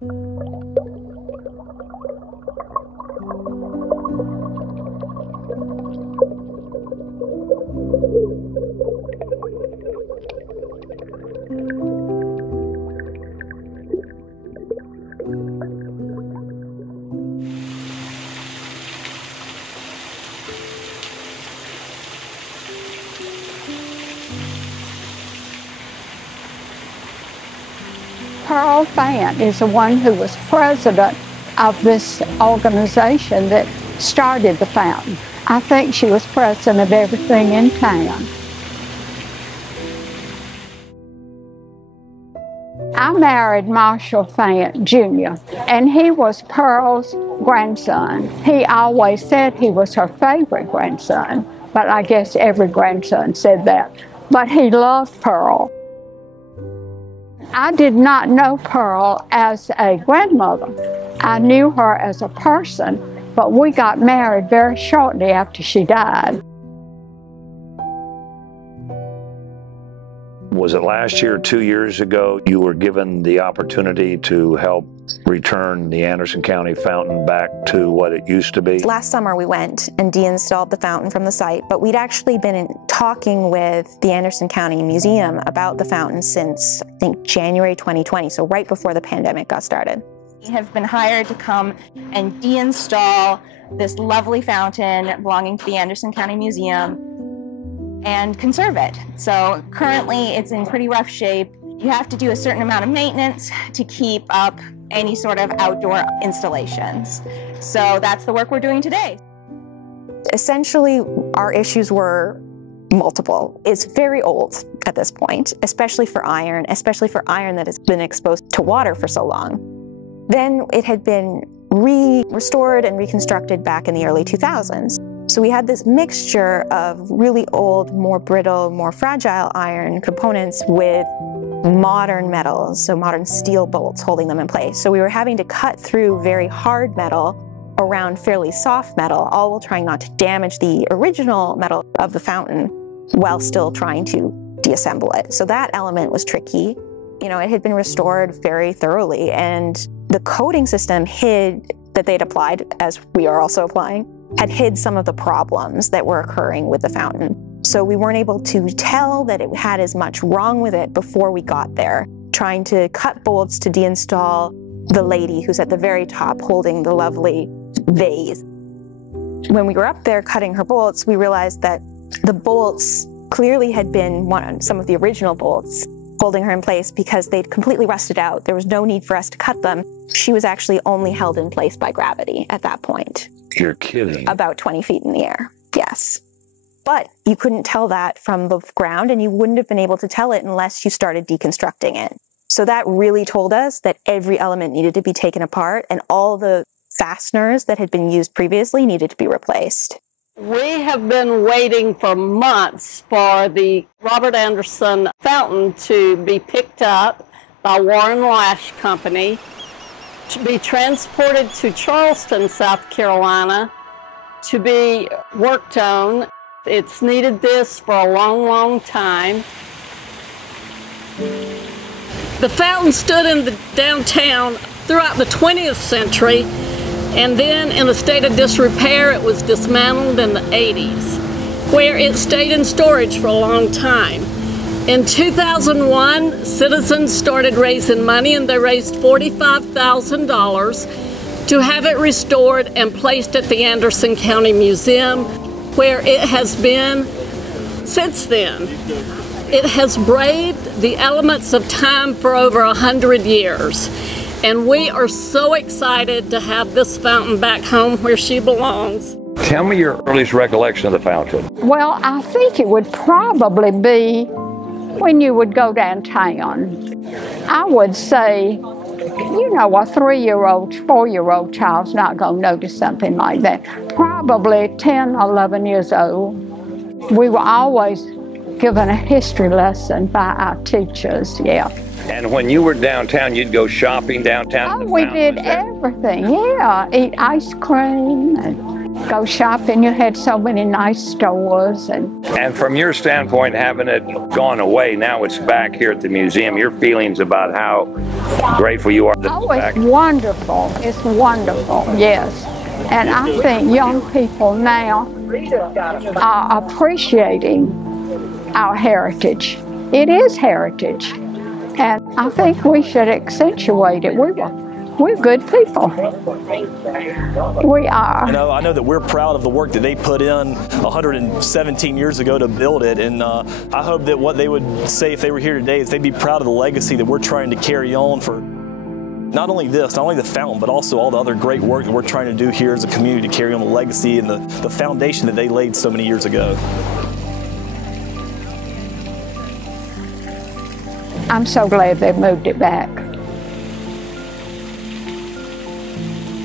Pearl Fant is the one who was president of this organization that started the fountain. I think she was president of everything in town. I married Marshall Fant Jr., and he was Pearl's grandson. He always said he was her favorite grandson, but I guess every grandson said that. But he loved Pearl. I did not know Pearl as a grandmother. I knew her as a person, but we got married very shortly after she died. Was it last year or 2 years ago you were given the opportunity to help return the Anderson County fountain back to what it used to be? Last summer we went and de-installed the fountain from the site, but we'd actually been talking with the Anderson County Museum about the fountain since, I think, January 2020, so right before the pandemic got started. We have been hired to come and de-install this lovely fountain belonging to the Anderson County Museum and conserve it. So currently it's in pretty rough shape. You have to do a certain amount of maintenance to keep up any sort of outdoor installations. So that's the work we're doing today. Essentially, our issues were multiple. It's very old at this point, especially for iron that has been exposed to water for so long. Then it had been restored and reconstructed back in the early 2000s. So we had this mixture of really old, more brittle, more fragile iron components with modern metals, so modern steel bolts holding them in place. So we were having to cut through very hard metal around fairly soft metal, all while trying not to damage the original metal of the fountain while still trying to deassemble it. So that element was tricky. You know, it had been restored very thoroughly, and the coating system that they'd applied, as we are also applying, had hid some of the problems that were occurring with the fountain. So we weren't able to tell that it had as much wrong with it before we got there, trying to cut bolts to deinstall the lady who's at the very top holding the lovely vase. When we were up there cutting her bolts, we realized that the bolts clearly had been some of the original bolts holding her in place because they'd completely rusted out. There was no need for us to cut them. She was actually only held in place by gravity at that point. You're kidding. About 20 feet in the air, yes. But you couldn't tell that from the ground, and you wouldn't have been able to tell it unless you started deconstructing it. So that really told us that every element needed to be taken apart, and all the fasteners that had been used previously needed to be replaced. We have been waiting for months for the Robert Anderson fountain to be picked up by Warren Lash Company, to be transported to Charleston, South Carolina, to be worked on. It's needed this for a long, long time. The fountain stood in the downtown throughout the 20th century, and then in a state of disrepair, it was dismantled in the 80s, where it stayed in storage for a long time. In 2001, citizens started raising money, and they raised $45,000 to have it restored and placed at the Anderson County Museum, where it has been since then. It has braved the elements of time for over 100 years. And we are so excited to have this fountain back home where she belongs. Tell me your earliest recollection of the fountain. Well, I think it would probably be when you would go downtown. I would say, you know, a 3-year-old, 4-year-old child's not going to notice something like that. Probably 10, 11 years old. We were always given a history lesson by our teachers, yeah. And when you were downtown, you'd go shopping downtown? Oh, we did everything, yeah. Eat ice cream. go shopping. You had so many nice stores. And from your standpoint, having it gone away, now it's back here at the museum, your feelings about how grateful you are that Oh, it's back? it's wonderful. It's wonderful, yes. And I think young people now are appreciating our heritage. It is heritage. And I think we should accentuate it. We're good people. We are. You know, I know that we're proud of the work that they put in 117 years ago to build it, and I hope that what they would say if they were here today is they'd be proud of the legacy that we're trying to carry on for not only this, not only the fountain, but also all the other great work that we're trying to do here as a community to carry on the legacy and the foundation that they laid so many years ago. I'm so glad they moved it back.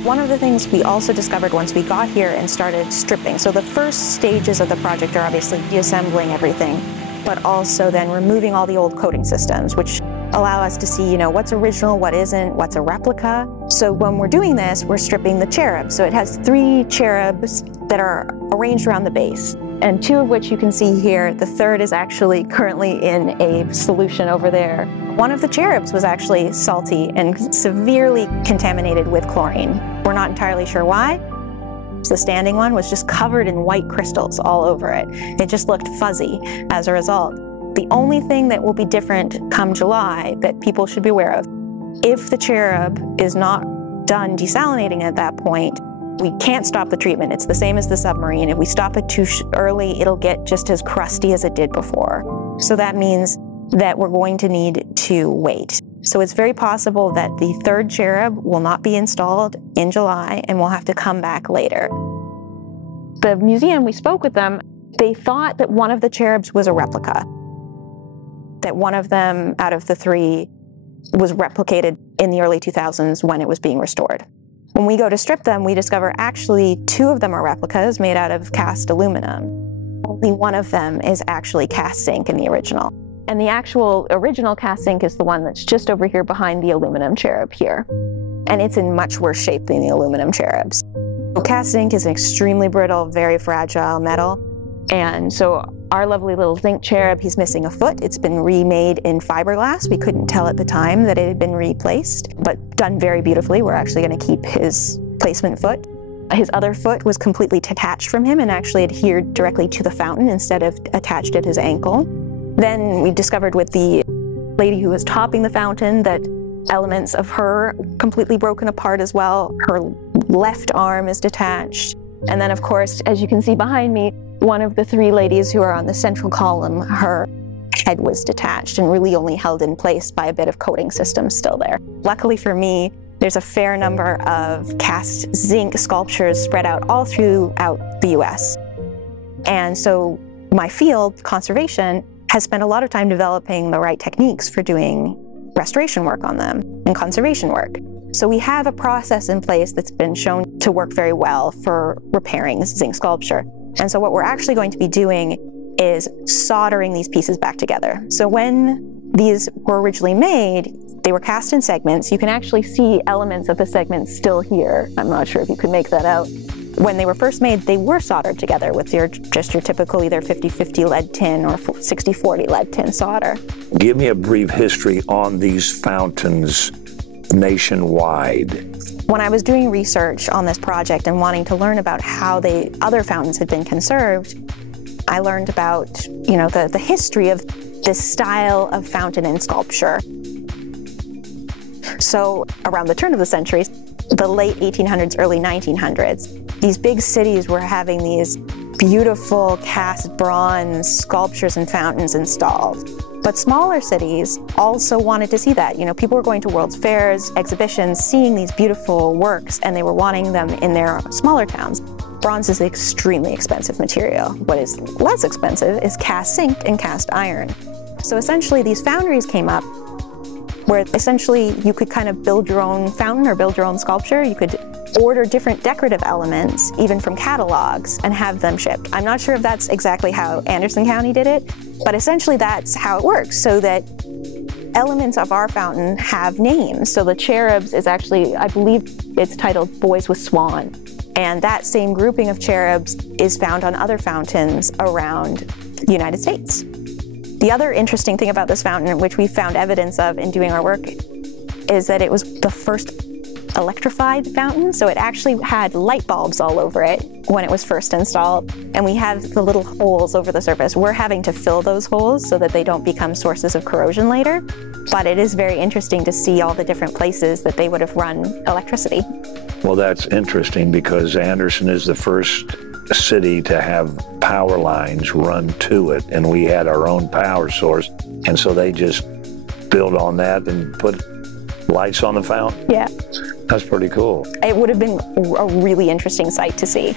One of the things we also discovered once we got here and started stripping, so the first stages of the project are obviously deassembling everything, but also then removing all the old coating systems, which allow us to see, you know, what's original, what isn't, what's a replica. So when we're doing this, we're stripping the cherubs. So it has 3 cherubs that are arranged around the base, and 2 of which you can see here. The third is actually currently in a solution over there. One of the cherubs was actually salty and severely contaminated with chlorine. We're not entirely sure why. The standing one was just covered in white crystals all over it. It just looked fuzzy as a result. The only thing that will be different come July that people should be aware of, if the cherub is not done desalinating at that point, we can't stop the treatment. It's the same as the submarine. If we stop it too early, it'll get just as crusty as it did before. So that means that we're going to need to wait. So it's very possible that the 3rd cherub will not be installed in July and we'll have to come back later. The museum, we spoke with them, they thought that one of the cherubs was a replica, that one of them out of the 3 was replicated in the early 2000s when it was being restored. When we go to strip them, we discover actually 2 of them are replicas made out of cast aluminum. Only one of them is actually cast zinc in the original. And the actual original cast zinc is the one that's just over here behind the aluminum cherub here. And it's in much worse shape than the aluminum cherubs. So cast zinc is an extremely brittle, very fragile metal. And so our lovely little zinc cherub, he's missing a foot. It's been remade in fiberglass. We couldn't tell at the time that it had been replaced, but done very beautifully. We're actually going to keep his placement foot. His other foot was completely detached from him and actually adhered directly to the fountain instead of attached at his ankle. Then we discovered with the lady who was topping the fountain that elements of her completely broken apart as well. Her left arm is detached. And then of course, as you can see behind me, one of the 3 ladies who are on the central column, her head was detached and really only held in place by a bit of coating system still there. Luckily for me, there's a fair number of cast zinc sculptures spread out all throughout the US. And so my field, conservation, has spent a lot of time developing the right techniques for doing restoration work on them and conservation work. So we have a process in place that's been shown to work very well for repairing zinc sculpture. And so what we're actually going to be doing is soldering these pieces back together. So when these were originally made, they were cast in segments. You can actually see elements of the segments still here. I'm not sure if you could make that out. When they were first made, they were soldered together with just your typical either 50-50 lead tin or 60-40 lead tin solder. Give me a brief history on these fountains nationwide. When I was doing research on this project and wanting to learn about how other fountains had been conserved, I learned about, you know, the history of this style of fountain and sculpture. So around the turn of the century, the late 1800s, early 1900s, these big cities were having these beautiful cast bronze sculptures and fountains installed. But smaller cities also wanted to see that. You know, people were going to world's fairs, exhibitions, seeing these beautiful works, and they were wanting them in their smaller towns. Bronze is an extremely expensive material. What is less expensive is cast zinc and cast iron. So essentially these foundries came up where essentially you could kind of build your own fountain or build your own sculpture. You could order different decorative elements, even from catalogs, and have them shipped. I'm not sure if that's exactly how Anderson County did it, but essentially that's how it works, so that elements of our fountain have names. So the cherubs is actually, I believe it's titled Boys with Swan. And that same grouping of cherubs is found on other fountains around the United States. The other interesting thing about this fountain, which we found evidence of in doing our work, is that it was the first electrified fountain. So it actually had light bulbs all over it when it was first installed. And we have the little holes over the surface. We're having to fill those holes so that they don't become sources of corrosion later. But it is very interesting to see all the different places that they would have run electricity. Well, that's interesting because Anderson is the first city to have power lines run to it, and we had our own power source, and so they just built on that and put lights on the fountain. Yeah. That's pretty cool. It would have been a really interesting sight to see.